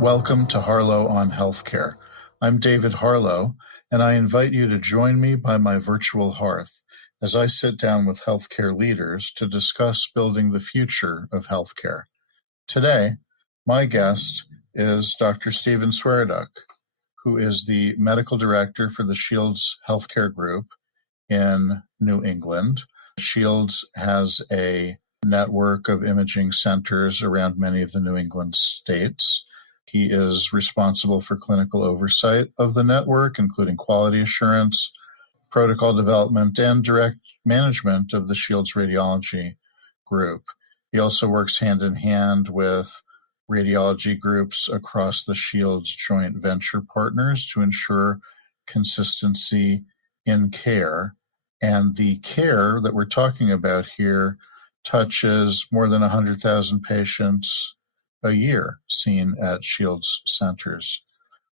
Welcome to Harlow on Healthcare. I'm David Harlow, and I invite you to join me by my virtual hearth as I sit down with healthcare leaders to discuss building the future of healthcare. Today, my guest is Dr. Stephen Sweriduk, who is the medical director for the Shields Healthcare Group in New England. Shields has a network of imaging centers around many of the New England states. He is responsible for clinical oversight of the network, including quality assurance, protocol development, and direct management of the Shields Radiology Group. He also works hand in hand with radiology groups across the Shields joint venture partners to ensure consistency in care. And the care that we're talking about here touches more than 100,000 patients a year seen at Shields centers.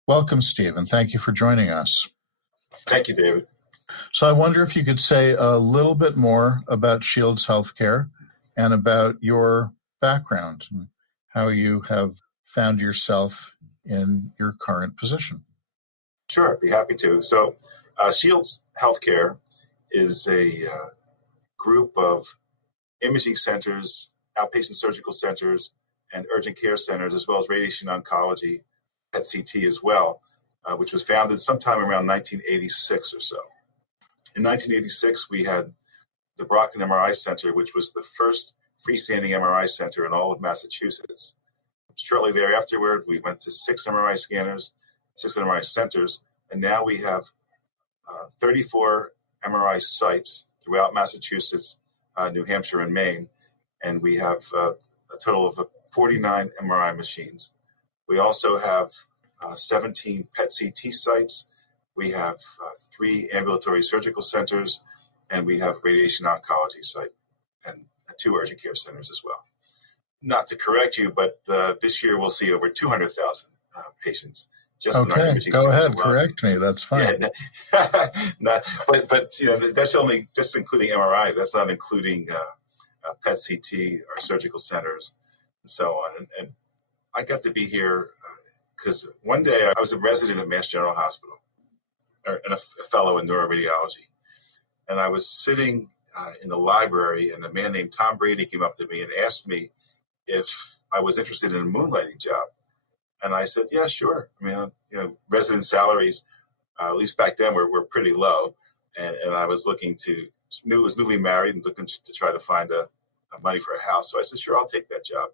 Welcome, Stephen. Thank you for joining us. Thank you, David. So I wonder if you could say a little bit more about Shields Healthcare and about your background and how you have found yourself in your current position. Sure, I'd be happy to. So Shields Healthcare is a group of imaging centers, outpatient surgical centers, and urgent care centers, as well as radiation oncology, PET-CT as well, which was founded sometime around 1986 or so. In 1986, we had the Brockton MRI Center, which was the first freestanding MRI center in all of Massachusetts. Shortly thereafter, we went to 6 MRI scanners, 6 MRI centers, and now we have 34 MRI sites throughout Massachusetts, New Hampshire, and Maine, and we have a total of 49 MRI machines. We also have 17 PET-CT sites. We have 3 ambulatory surgical centers, and we have a radiation oncology site and 2 urgent care centers as well. Not to correct you, but this year we'll see over 200,000 patients just in our imaging centers. Okay, go ahead, correct me. That's fine. Yeah, but you know, that's only just including MRI. That's not including PET-CT, our surgical centers, and so on. And I got to be here because one day I was a resident at Mass General Hospital and a fellow in neuroradiology. And I was sitting in the library, and a man named Tom Brady came up to me and asked me if I was interested in a moonlighting job. And I said, yeah, sure. I mean, you know, resident salaries, at least back then, were pretty low. And I was was newly married and looking to try to find a money for a house. So I said, sure, I'll take that job.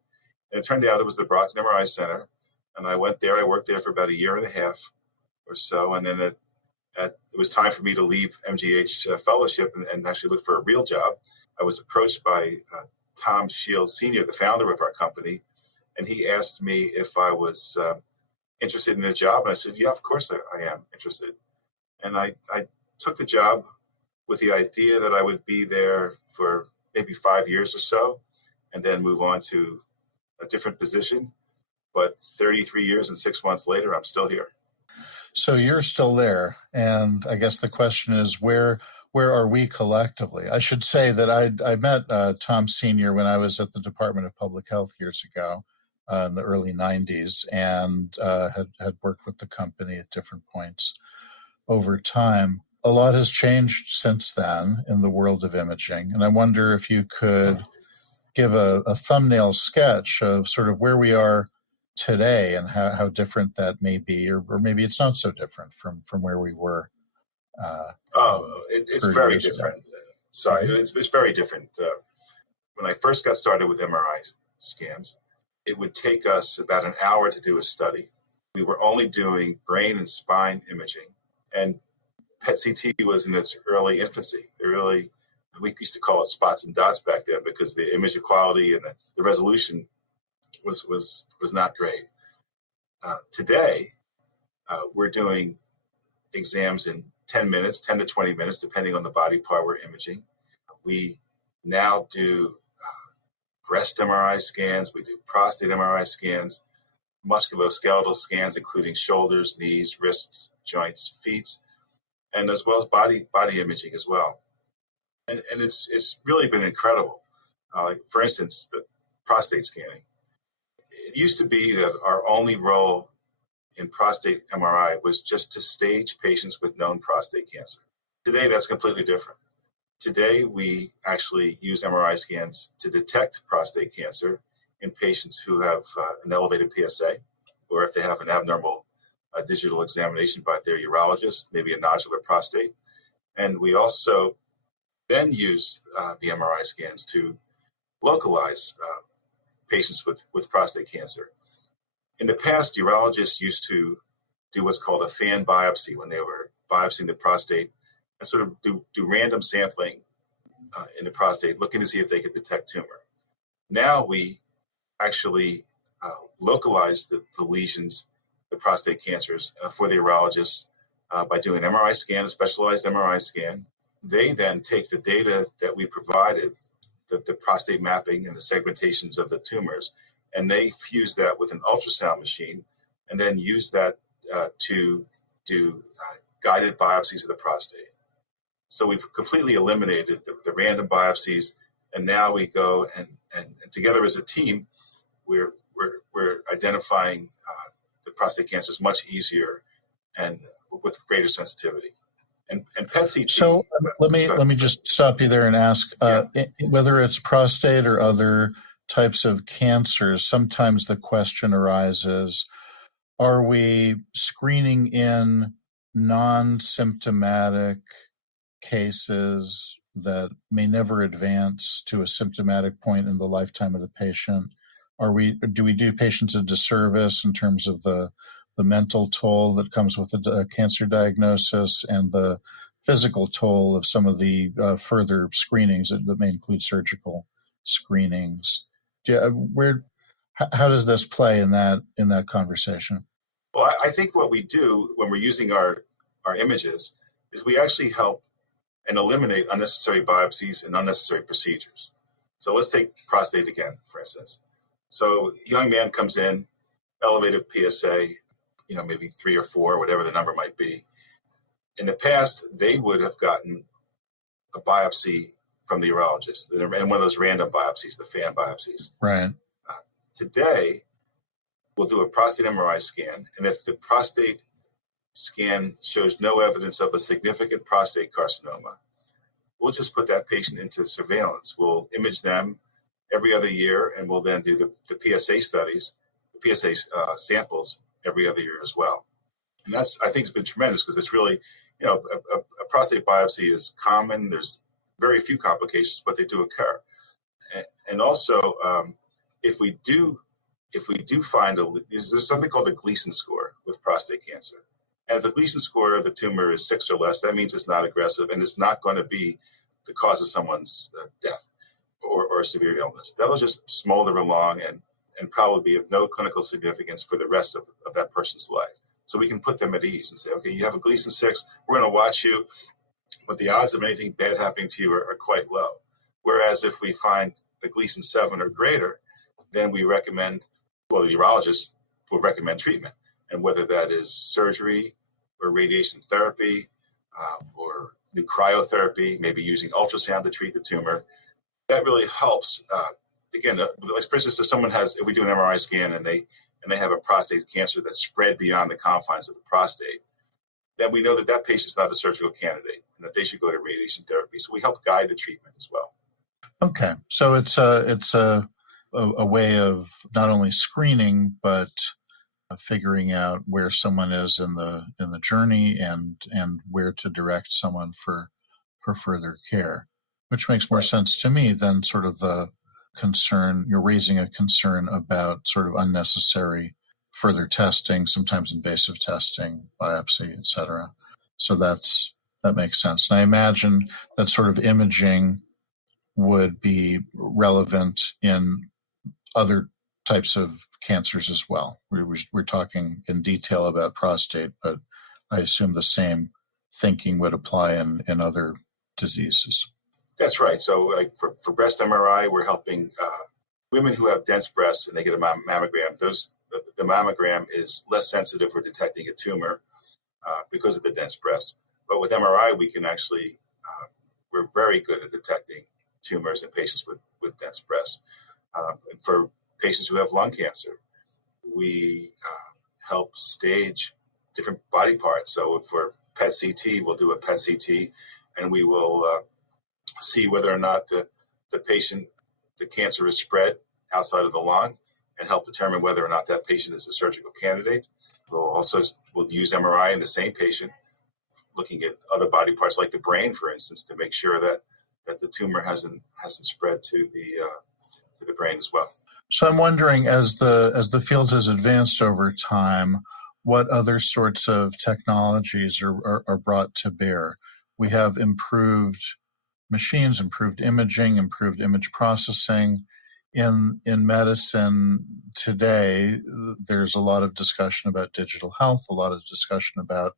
And it turned out it was the Brockton MRI Center. And I went there. I worked there for about a year and a half or so. And then it was time for me to leave MGH fellowship and actually look for a real job. I was approached by Tom Shields Sr., the founder of our company, and he asked me if I was interested in a job. And I said, yeah, of course I am interested. And I took the job with the idea that I would be there for maybe 5 years or so and then move on to a different position. But 33 years and 6 months later, I'm still here. So you're still there. And I guess the question is, where are we collectively? I should say that I met Tom Sr. when I was at the Department of Public Health years ago in the early 90s and had worked with the company at different points over time. A lot has changed since then in the world of imaging. And I wonder if you could give a thumbnail sketch of sort of where we are today and how different that may be, or maybe it's not so different from where we were. It's very different. It's very different. When I first got started with MRI scans, it would take us about an hour to do a study. We were only doing brain and spine imaging, and PET-CT was in its early infancy. We used to call it spots and dots back then because the image quality and the resolution was not great. Today, we're doing exams in 10 to 20 minutes, depending on the body part we're imaging. We now do breast MRI scans, we do prostate MRI scans, musculoskeletal scans, including shoulders, knees, wrists, joints, feet, and as well as body imaging as well. And it's really been incredible. For instance, the prostate scanning. It used to be that our only role in prostate MRI was just to stage patients with known prostate cancer. Today, that's completely different. Today, we actually use MRI scans to detect prostate cancer in patients who have an elevated PSA, or if they have an abnormal digital examination by their urologist, maybe a nodular prostate. And we also then use the MRI scans to localize patients with prostate cancer. In the past, urologists used to do what's called a fan biopsy when they were biopsying the prostate and sort of do random sampling in the prostate, looking to see if they could detect tumor. Now we actually localize the lesions, the prostate cancers, for the urologists by doing an MRI scan, a specialized MRI scan. They then take the data that we provided, the prostate mapping and the segmentations of the tumors, and they fuse that with an ultrasound machine and then use that to do guided biopsies of the prostate. So we've completely eliminated the random biopsies, and now we go and together as a team, we're identifying the prostate cancers much easier and with greater sensitivity. And PET-CT. So let me just stop you there and ask, whether it's prostate or other types of cancers, sometimes the question arises, are we screening in non-symptomatic cases that may never advance to a symptomatic point in the lifetime of the patient? Do we do patients a disservice in terms of the mental toll that comes with a cancer diagnosis and the physical toll of some of the further screenings that may include surgical screenings? How does this play in that conversation? Well, I think what we do when we're using our images is we actually help and eliminate unnecessary biopsies and unnecessary procedures. So let's take prostate again, for instance. So a young man comes in, elevated PSA, maybe 3 or 4, whatever the number might be. In the past, they would have gotten a biopsy from the urologist, and one of those random biopsies, the fan biopsies. Right. Today, we'll do a prostate MRI scan, and if the prostate scan shows no evidence of a significant prostate carcinoma, we'll just put that patient into surveillance. We'll image them every other year, and we'll then do the PSA studies, the PSA samples every other year as well. And that's, I think, it's been tremendous because it's really, a prostate biopsy is common. There's very few complications, but they do occur. And also, if we do find there's something called the Gleason score with prostate cancer. And if the Gleason score of the tumor is 6 or less, that means it's not aggressive and it's not going to be the cause of someone's death or severe illness. That'll just smolder along and probably be of no clinical significance for the rest of that person's life. So we can put them at ease and say, okay, you have a Gleason 6, we're going to watch you, but the odds of anything bad happening to you are quite low. Whereas if we find a Gleason 7 or greater, then we recommend, the urologist will recommend treatment. And whether that is surgery or radiation therapy or new cryotherapy, maybe using ultrasound to treat the tumor, that really helps. Again, for instance, if we do an MRI scan and they have a prostate cancer that's spread beyond the confines of the prostate, then we know that patient's not a surgical candidate and that they should go to radiation therapy. So we help guide the treatment as well. Okay, so it's a way of not only screening but figuring out where someone is in the journey and where to direct someone for further care, which makes more sense to me than sort of the concern. You're raising a concern about sort of unnecessary further testing, sometimes invasive testing, biopsy, et cetera. So that makes sense. And I imagine that sort of imaging would be relevant in other types of cancers as well. We're talking in detail about prostate, but I assume the same thinking would apply in other diseases. That's right. So like for breast MRI, we're helping women who have dense breasts and they get a mammogram. The mammogram is less sensitive for detecting a tumor because of the dense breast. But with MRI, we can actually, we're very good at detecting tumors in patients with dense breasts. And for patients who have lung cancer. We help stage different body parts. So for PET CT, we'll do a PET CT, and we will see whether or not the patient, the cancer is spread outside of the lung, and help determine whether or not that patient is a surgical candidate. We'll use MRI in the same patient, looking at other body parts like the brain, for instance, to make sure that the tumor hasn't spread to the brain as well. So I'm wondering, as the field has advanced over time, what other sorts of technologies are brought to bear? We have improved machines, improved imaging, improved image processing. In medicine today, there's a lot of discussion about digital health, a lot of discussion about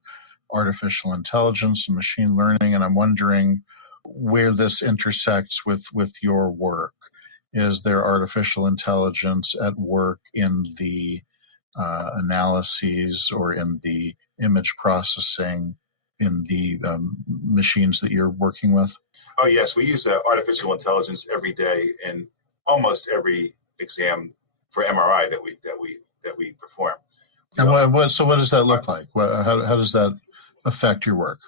artificial intelligence and machine learning, and I'm wondering where this intersects with your work. Is there artificial intelligence at work in the analyses or in the image processing in the machines that you're working with? Oh yes, we use artificial intelligence every day in almost every exam for MRI that we perform. And what does that look like? How does that affect your work?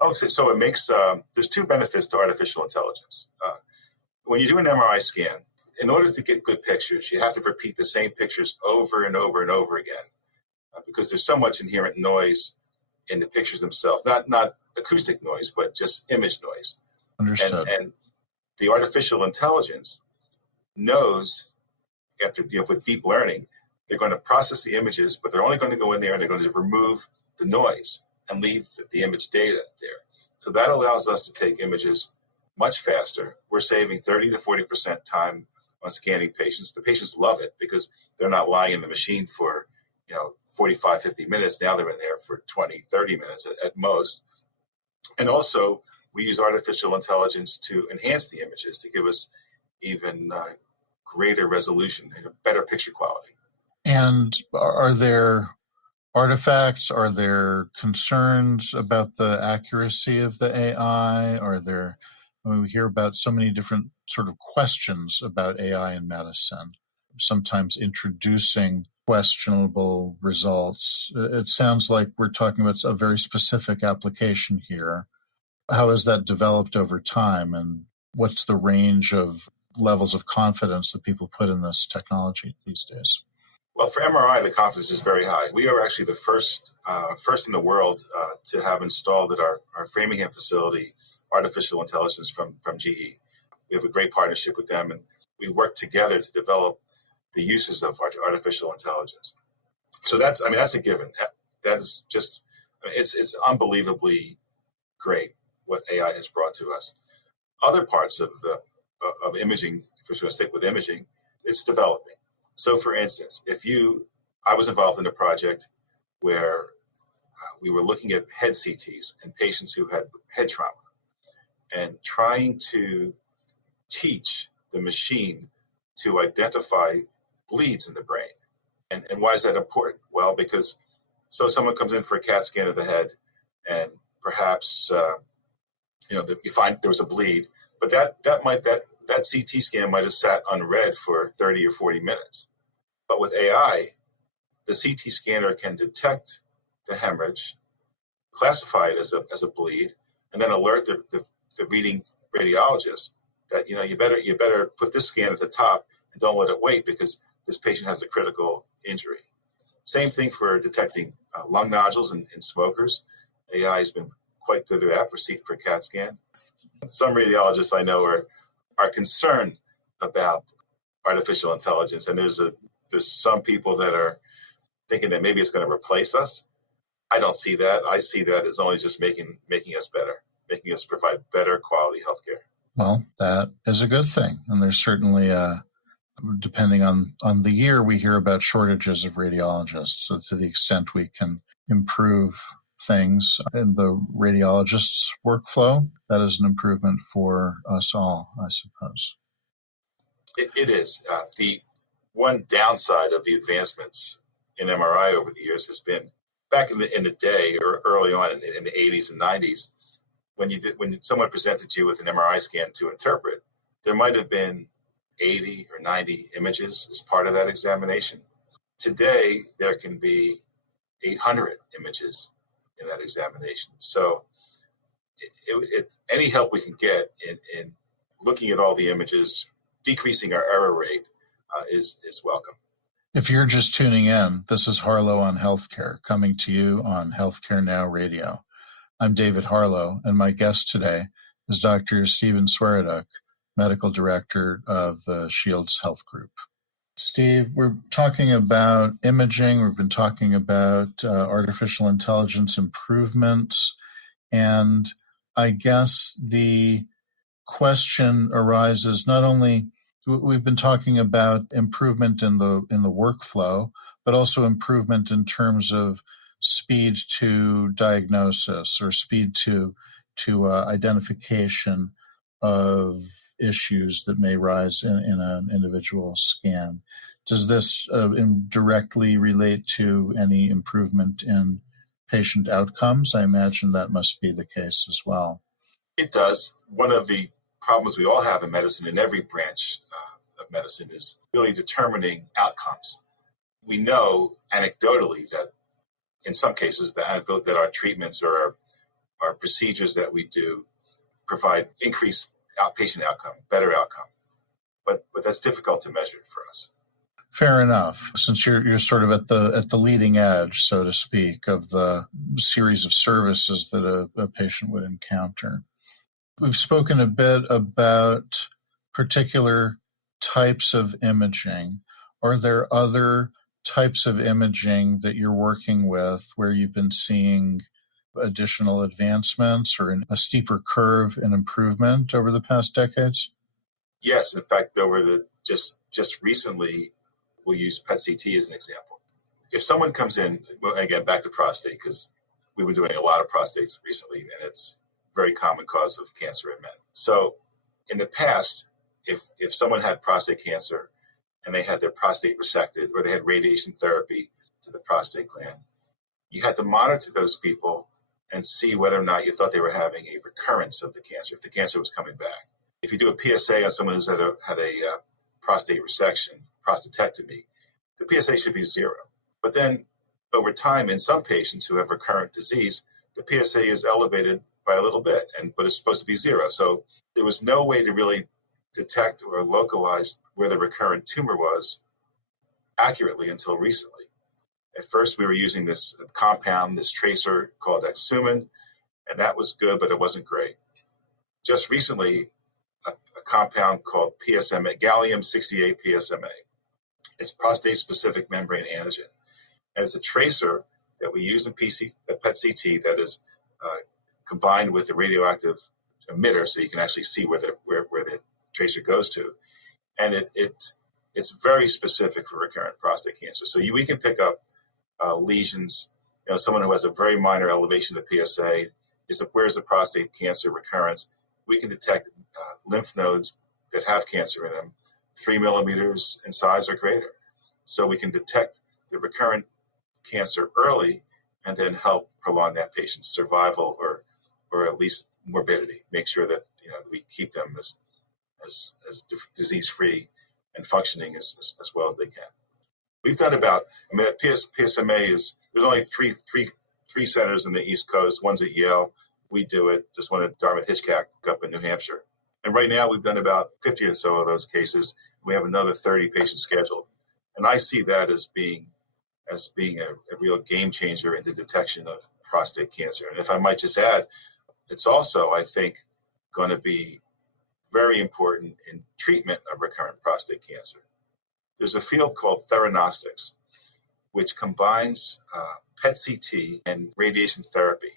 Oh, so it makes there's two benefits to artificial intelligence. When you do an MRI scan, in order to get good pictures, you have to repeat the same pictures over and over and over again, because there's so much inherent noise in the pictures themselves. Not acoustic noise, but just image noise. Understood. And the artificial intelligence knows, after with deep learning, they're going to process the images, but they're only going to go in there and they're going to remove the noise and leave the image data there. So that allows us to take images much faster. We're saving 30 to 40% time on scanning patients. The patients love it because they're not lying in the machine for 45, 50 minutes. Now they're in there for 20, 30 minutes at most. And also, we use artificial intelligence to enhance the images to give us even greater resolution and a better picture quality. And are there artifacts? Are there concerns about the accuracy of the AI? We hear about so many different sort of questions about AI in medicine, sometimes introducing questionable results. It sounds like we're talking about a very specific application here. How has that developed over time, and what's the range of levels of confidence that people put in this technology these days? Well, for MRI, the confidence is very high. We are actually the first in the world to have installed at our Framingham facility artificial intelligence from GE. We have a great partnership with them, and we work together to develop the uses of artificial intelligence. So that's a given. That is just, it's unbelievably great what AI has brought to us. Other parts of imaging, if we're going to stick with imaging, it's developing. So for instance, I was involved in a project where we were looking at head CTs in patients who had head trauma and trying to teach the machine to identify bleeds in the brain. And why is that important? Well, because someone comes in for a CAT scan of the head and perhaps you find there was a bleed, but that CT scan might have sat unread for 30 or 40 minutes. But with AI, the CT scanner can detect the hemorrhage, classify it as a bleed, and then alert the reading radiologist that you better put this scan at the top and don't let it wait because this patient has a critical injury. Same thing for detecting lung nodules in smokers. AI has been quite good at that for CAT scan. Some radiologists I know are concerned about artificial intelligence, and there's some people that are thinking that maybe it's going to replace us. I don't see that. I see that as only just making us better, making us provide better quality healthcare. Well, that is a good thing, and there's certainly depending on the year, we hear about shortages of radiologists. So to the extent we can improve things in the radiologist's workflow, that is an improvement for us all, I suppose. It is. The one downside of the advancements in MRI over the years has been back in the day or early on in the 80s and 90s, when someone presented you with an MRI scan to interpret, there might have been 80 or 90 images as part of that examination. Today, there can be 800 images in that examination. So any help we can get in looking at all the images, decreasing our error rate is welcome. If you're just tuning in, this is Harlow on Healthcare, coming to you on Healthcare Now Radio. I'm David Harlow, and my guest today is Dr. Stephen Sweriduk, Medical Director of the Shields Health Group. Steve, we're talking about imaging. We've been talking about artificial intelligence improvements, and I guess the question arises not only we've been talking about improvement in the workflow, but also improvement in terms of speed to diagnosis or speed to identification of issues that may rise in an individual scan. Does this directly relate to any improvement in patient outcomes? I imagine that must be the case as well. It does. One of the problems we all have in medicine, in every branch of medicine, is really determining outcomes. We know anecdotally that in some cases that our treatments or our procedures that we do provide increased outpatient outcome, better outcome. But that's difficult to measure for us. Fair enough. Since you're sort of at the leading edge, so to speak, of the series of services that a patient would encounter. We've spoken a bit about particular types of imaging. Are there other types of imaging that you're working with where you've been seeing additional advancements or a steeper curve in improvement over the past decades? Yes, in fact, over the just recently, we'll use PET-CT as an example. If someone comes in, well, again, back to prostate, because we've been doing a lot of prostates recently, and it's a very common cause of cancer in men. So in the past, if someone had prostate cancer and they had their prostate resected or they had radiation therapy to the prostate gland, you had to monitor those people and see whether or not you thought they were having a recurrence of the cancer, if the cancer was coming back. If you do a PSA on someone who's had a prostate resection, prostatectomy, the PSA should be 0. But then over time, in some patients who have recurrent disease, the PSA is elevated by a little bit, but it's supposed to be 0. So there was no way to really detect or localize where the recurrent tumor was accurately until recently. At first, we were using this compound, this tracer called Exumin, and that was good, but it wasn't great. Just recently, a compound called PSMA, gallium-68 PSMA. It's prostate-specific membrane antigen. And it's a tracer that we use in PET-CT that is combined with the radioactive emitter, so you can actually see where the tracer goes to. And it's very specific for recurrent prostate cancer. So we can pick up lesions, someone who has a very minor elevation of PSA, where's the prostate cancer recurrence? We can detect lymph nodes that have cancer in them, 3 millimeters in size or greater. So we can detect the recurrent cancer early and then help prolong that patient's survival or at least morbidity, make sure that we keep them as disease-free and functioning as well as they can. We've done PSMA there's only three centers in the East Coast. One's at Yale. We do it. Just one at Dartmouth-Hitchcock up in New Hampshire. And right now we've done about 50 or so of those cases. We have another 30 patients scheduled. And I see that as being a real game changer in the detection of prostate cancer. And if I might just add, it's also, I think, going to be very important in treatment of recurrent prostate cancer. There's a field called theranostics, which combines PET-CT and radiation therapy.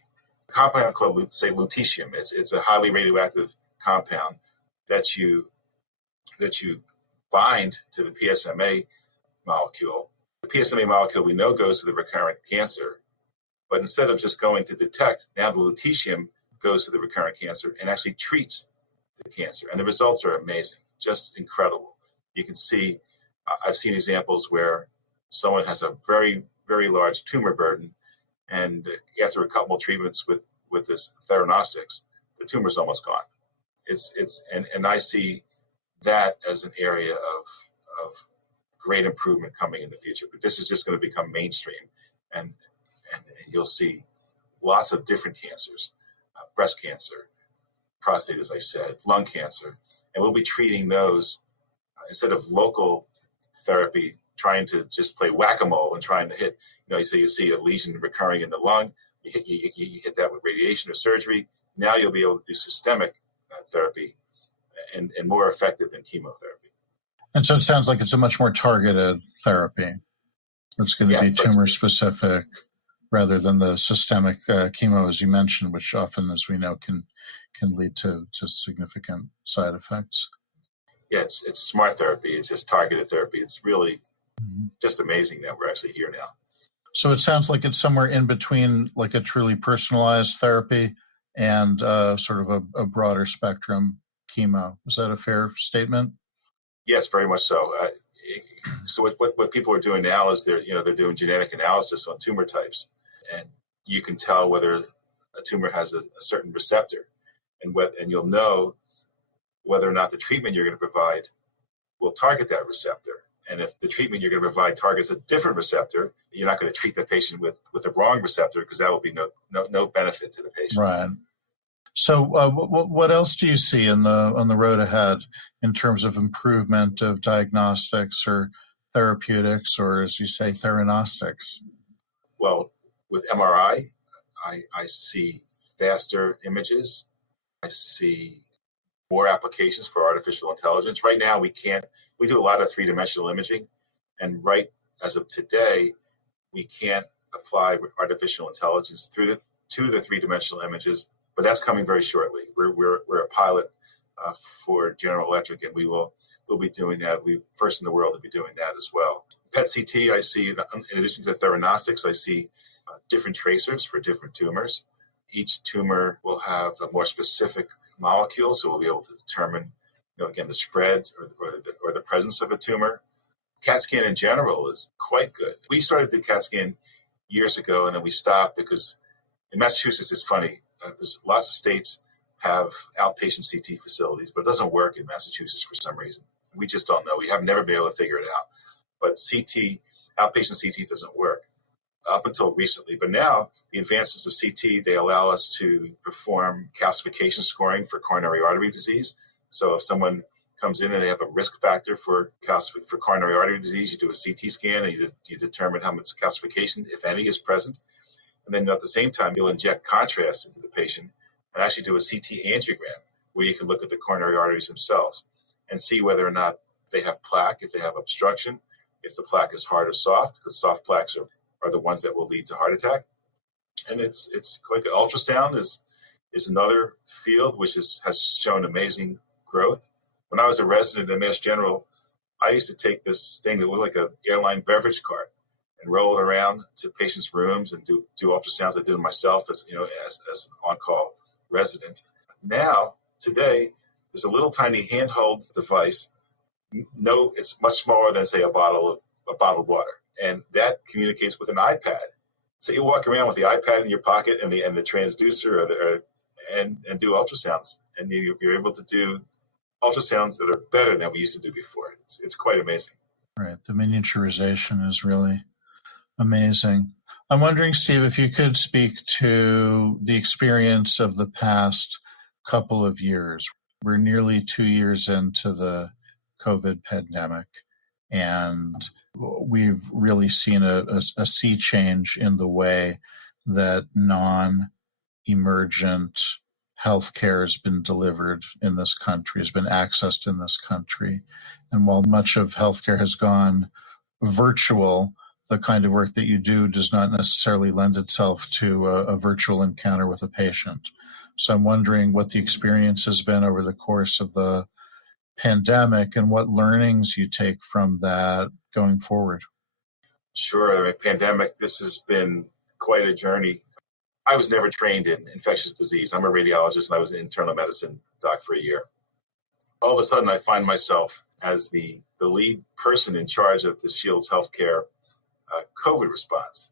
A compound called, say, lutetium. It's a highly radioactive compound that you bind to the PSMA molecule. The PSMA molecule we know goes to the recurrent cancer, but instead of just going to detect, now the lutetium goes to the recurrent cancer and actually treats the cancer. And the results are amazing, just incredible. You can see, I've seen examples where someone has a very, very large tumor burden, and after a couple of treatments with this theranostics, the tumor's almost gone. And I see that as an area of great improvement coming in the future. But this is just going to become mainstream, and you'll see lots of different cancers, breast cancer, prostate, as I said, lung cancer, and we'll be treating those instead of local therapy, trying to just play whack-a-mole and trying to hit, you see a lesion recurring in the lung, you hit that with radiation or surgery. Now you'll be able to do systemic therapy and more effective than chemotherapy. And so it sounds like it's a much more targeted therapy. It's going to be tumor specific rather than the systemic chemo, as you mentioned, which often, as we know, can lead to significant side effects. Yeah, it's smart therapy. It's just targeted therapy. It's really just amazing that we're actually here now. So it sounds like it's somewhere in between like a truly personalized therapy and sort of a broader spectrum chemo. Is that a fair statement? Yes, very much so. So what people are doing now is they're doing genetic analysis on tumor types, and you can tell whether a tumor has a certain receptor, and you'll know whether or not the treatment you're going to provide will target that receptor. And if the treatment you're going to provide targets a different receptor, you're not going to treat the patient with the wrong receptor, because that will be no benefit to the patient. Right. So what else do you see on the road ahead in terms of improvement of diagnostics or therapeutics, or as you say, theranostics? Well, with MRI, I see faster images. I see more applications for artificial intelligence. Right now, we do a lot of three-dimensional imaging, and right as of today, we can't apply artificial intelligence to the three-dimensional images, but that's coming very shortly. We're a pilot for General Electric, and we'll be doing that. We're first in the world to be doing that as well. PET-CT, I see, in addition to theranostics, I see different tracers for different tumors. Each tumor will have a more specific molecule, so we'll be able to determine, again, the spread or the presence of a tumor. CAT scan in general is quite good. We started the CAT scan years ago, and then we stopped because in Massachusetts, it's funny. There's lots of states have outpatient CT facilities, but it doesn't work in Massachusetts for some reason. We just don't know. We have never been able to figure it out. But outpatient CT doesn't work up until recently. But now the advances of CT, they allow us to perform calcification scoring for coronary artery disease. So if someone comes in and they have a risk factor for coronary artery disease, you do a CT scan and you determine how much calcification, if any, is present. And then at the same time, you'll inject contrast into the patient and actually do a CT angiogram where you can look at the coronary arteries themselves and see whether or not they have plaque, if they have obstruction, if the plaque is hard or soft, because soft plaques are the ones that will lead to heart attack. And it's quite good. Ultrasound is another field which has shown amazing growth. When I was a resident at Mass General, I used to take this thing that looked like an airline beverage cart and roll it around to patients' rooms and do ultrasounds. I did them myself as an on-call resident. Now, today, there's a little tiny handheld device. No, it's much smaller than, say, a bottle of water, and that communicates with an iPad. So you walk around with the iPad in your pocket and the transducer, and do ultrasounds, and you're able to do ultrasounds that are better than we used to do before. It's quite amazing. Right, the miniaturization is really amazing. I'm wondering, Steve, if you could speak to the experience of the past couple of years. We're nearly 2 years into the COVID pandemic, and we've really seen a sea change in the way that non-emergent healthcare has been delivered in this country, has been accessed in this country. And while much of healthcare has gone virtual, the kind of work that you do does not necessarily lend itself to a virtual encounter with a patient. So I'm wondering what the experience has been over the course of the pandemic and what learnings you take from that going forward. Sure. Pandemic, this has been quite a journey. I was never trained in infectious disease. I'm a radiologist, and I was an internal medicine doc for a year. All of a sudden, I find myself as the lead person in charge of the Shields Healthcare COVID response.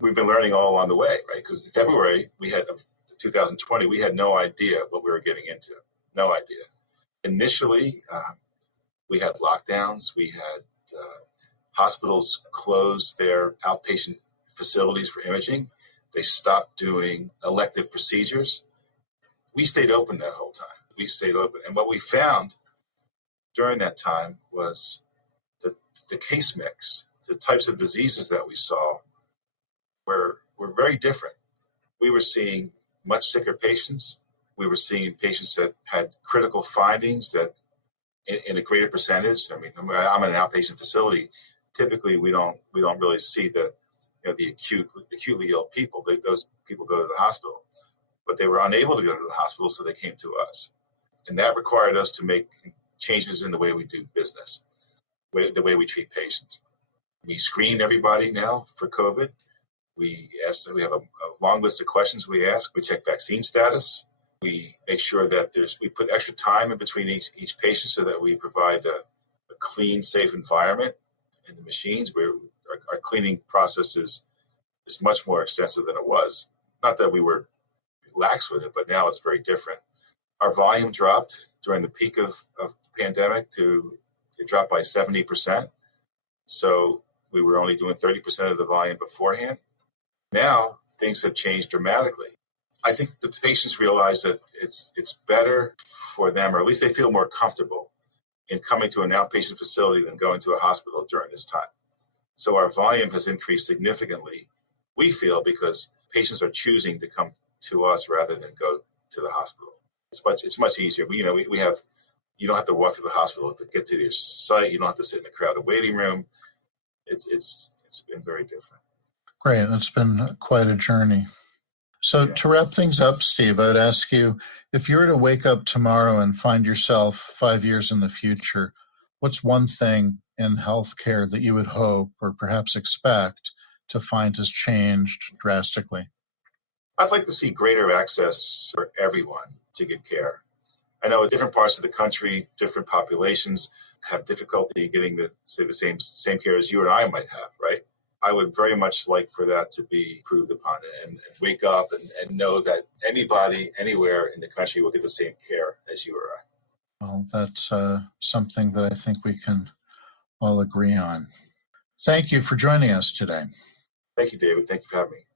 We've been learning all along the way, right? Because in February, of 2020, we had no idea what we were getting into. No idea. Initially, We had lockdowns. We had hospitals close their outpatient facilities for imaging. They stopped doing elective procedures. We stayed open that whole time. We stayed open. And what we found during that time was that the case mix, the types of diseases that we saw were very different. We were seeing much sicker patients. We were seeing patients that had critical findings that in a greater percentage. I mean, I'm in an outpatient facility. Typically, we don't really see the acutely ill people. Those people go to the hospital, but they were unable to go to the hospital, so they came to us, and that required us to make changes in the way we do business, the way we treat patients. We screen everybody now for COVID. We have a long list of questions we ask. We check vaccine status. We make sure that we put extra time in between each patient so that we provide a clean, safe environment in the machines. Our cleaning process is much more extensive than it was. Not that we were lax with it, but now it's very different. Our volume dropped during the peak of the pandemic it dropped by 70%. So we were only doing 30% of the volume beforehand. Now things have changed dramatically. I think the patients realize that it's better for them, or at least they feel more comfortable in coming to an outpatient facility than going to a hospital during this time. So our volume has increased significantly, we feel, because patients are choosing to come to us rather than go to the hospital. It's much easier. We have, you don't have to walk through the hospital to get to your site. You don't have to sit in a crowded waiting room. It's been very different. Great. It's been quite a journey. So to wrap things up, Steve, I'd ask you, if you were to wake up tomorrow and find yourself 5 years in the future, what's one thing in healthcare that you would hope or perhaps expect to find has changed drastically? I'd like to see greater access for everyone to get care. I know in different parts of the country, different populations have difficulty getting the same care as you and I might have, right? I would very much like for that to be improved upon and wake up and know that anybody, anywhere in the country will get the same care as you or I. Well, that's something that I think we can all agree on. Thank you for joining us today. Thank you, David. Thank you for having me.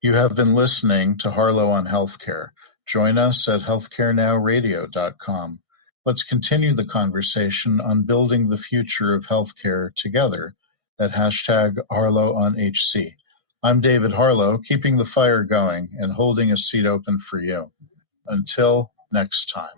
You have been listening to Harlow on Healthcare. Join us at healthcarenowradio.com. Let's continue the conversation on building the future of healthcare together at #HarlowOnHC. I'm David Harlow, keeping the fire going and holding a seat open for you. Until next time.